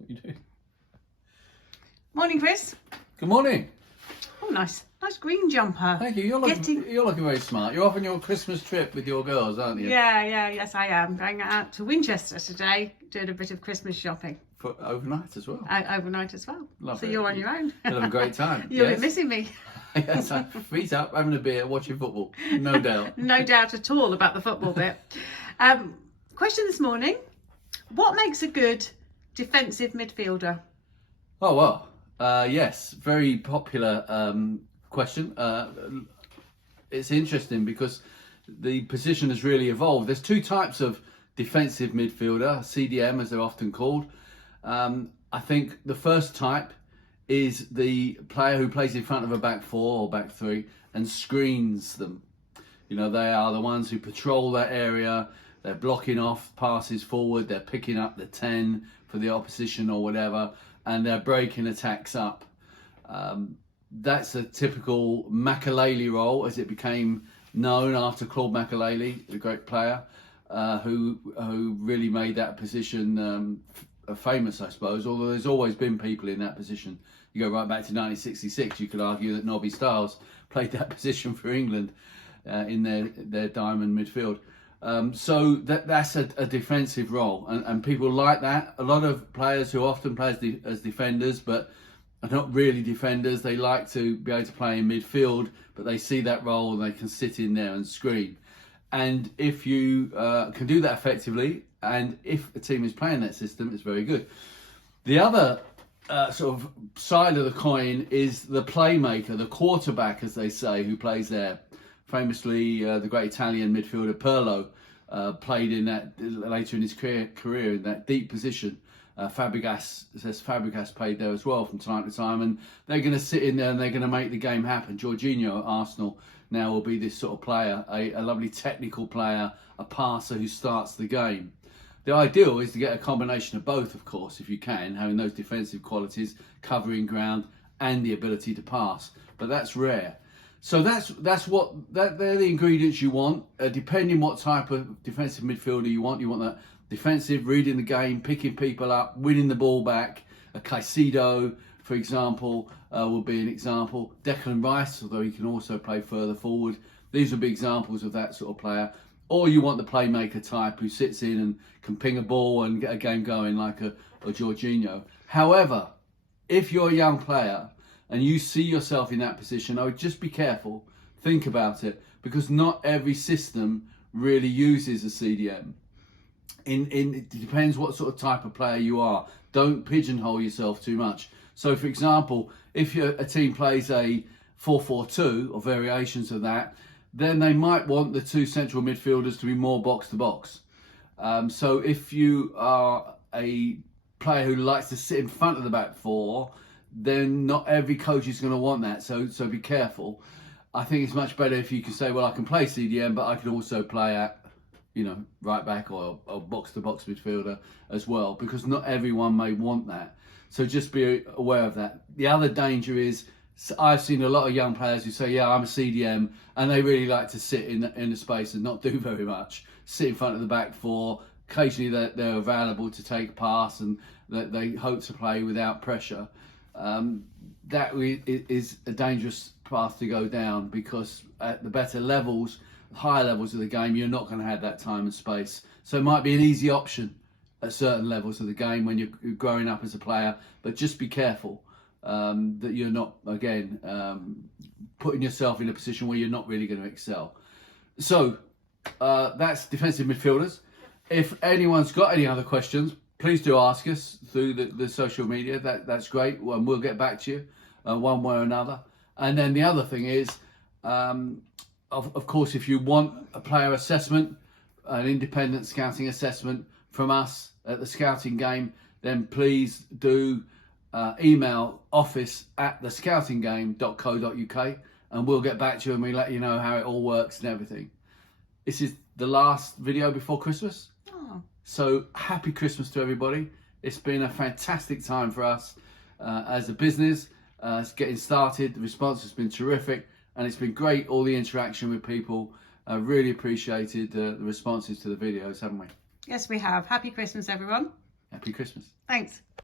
What you doing? Morning, Chris. Good morning. Oh, nice green jumper. Thank you. You're looking very smart. You're off on your Christmas trip with your girls, aren't you? Yes, I am. Going out to Winchester today, doing a bit of Christmas shopping. For overnight as well. Overnight as well. Lovely. So you're on your own. You'll have a great time. You'll be missing me. Yes, feet up, having a beer, watching football. No doubt. No doubt at all about the football bit. Question this morning: what makes a good defensive midfielder? Oh well, yes, very popular question. It's interesting because the position has really evolved. There's two types of defensive midfielder, CDM as they're often called. I think the first type is the player who plays in front of a back four or back three and screens them. You know, they are the ones who patrol that area. They're blocking off passes forward. They're picking up the 10 for the opposition or whatever, and they're breaking attacks up. That's a typical Makaleli role, as it became known after Claude Makaleli, the great player, who really made that position famous, I suppose. Although there's always been people in that position. You go right back to 1966. You could argue that Nobby Stiles played that position for England in their diamond midfield. So that's a defensive role, and people like that. A lot of players who often play as defenders, but are not really defenders. They like to be able to play in midfield, but they see that role and they can sit in there and screen. And if you can do that effectively, and if a team is playing that system, it's very good. The other sort of side of the coin is the playmaker, the quarterback, as they say, who plays there. Famously, the great Italian midfielder Pirlo played in that later in his career in that deep position. Fabregas played there as well from time to time, and they're going to sit in there and they're going to make the game happen. Jorginho at Arsenal now will be this sort of player, a lovely technical player, a passer who starts the game. The ideal is to get a combination of both, of course, if you can, having those defensive qualities, covering ground, and the ability to pass. But that's rare. So they're the ingredients you want. Depending what type of defensive midfielder you want that defensive, reading the game, picking people up, winning the ball back. A Caicedo, for example, will be an example. Declan Rice, although he can also play further forward. These would be examples of that sort of player. Or you want the playmaker type who sits in and can ping a ball and get a game going like a Jorginho. However, if you're a young player and you see yourself in that position, I would just be careful, think about it, because not every system really uses a CDM. It depends what sort of type of player you are. Don't pigeonhole yourself too much. So, for example, if a team plays a 4-4-2 or variations of that, then they might want the two central midfielders to be more box-to-box. So if you are a player who likes to sit in front of the back four, then not every coach is going to want that. So be careful. I think it's much better if you can say, well, I can play CDM, but I can also play at, right back or box-to-box midfielder as well, because not everyone may want that. So just be aware of that. The other danger is, I've seen a lot of young players who say, yeah, I'm a CDM, and they really like to sit in the space and not do very much. Sit in front of the back four. Occasionally they're available to take a pass and that they hope to play without pressure. That is a dangerous path to go down, because at the better levels, higher levels of the game, you're not going to have that time and space. So it might be an easy option at certain levels of the game when you're growing up as a player, but just be careful that you're not, again, putting yourself in a position where you're not really going to excel. So that's defensive midfielders. If anyone's got any other questions, please do ask us through the social media. That's great, and we'll get back to you one way or another. And then the other thing is, of course, if you want a player assessment, an independent scouting assessment from us at the Scouting Game, then please do email office@thescoutinggame.co.uk, and we'll get back to you and we'll let you know how it all works and everything. This is the last video before Christmas. Oh. So happy Christmas to everybody. It's been a fantastic time for us as a business. It's getting started. The response has been terrific, and it's been great, all the interaction with people. I really appreciated the responses to the videos, haven't we? Yes, we have. Happy Christmas, everyone. Happy Christmas. Thanks.